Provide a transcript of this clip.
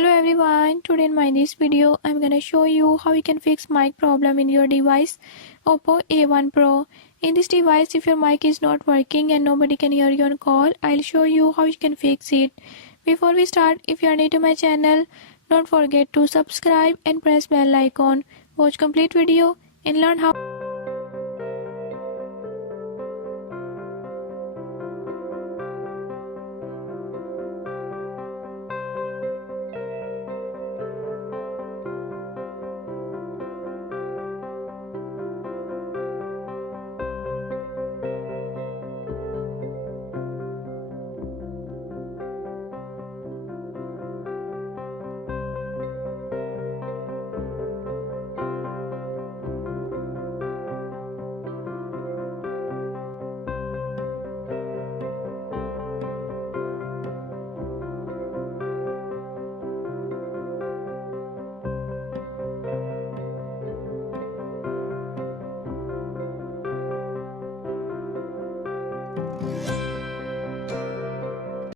Hello everyone, today in my this video I'm gonna show you how you can fix mic problem in your device Oppo A1 Pro. In this device, if your mic is not working and nobody can hear you on call, I'll show you how you can fix it. Before we start, if you are new to my channel, don't forget to subscribe and press bell icon. Watch complete video and learn how.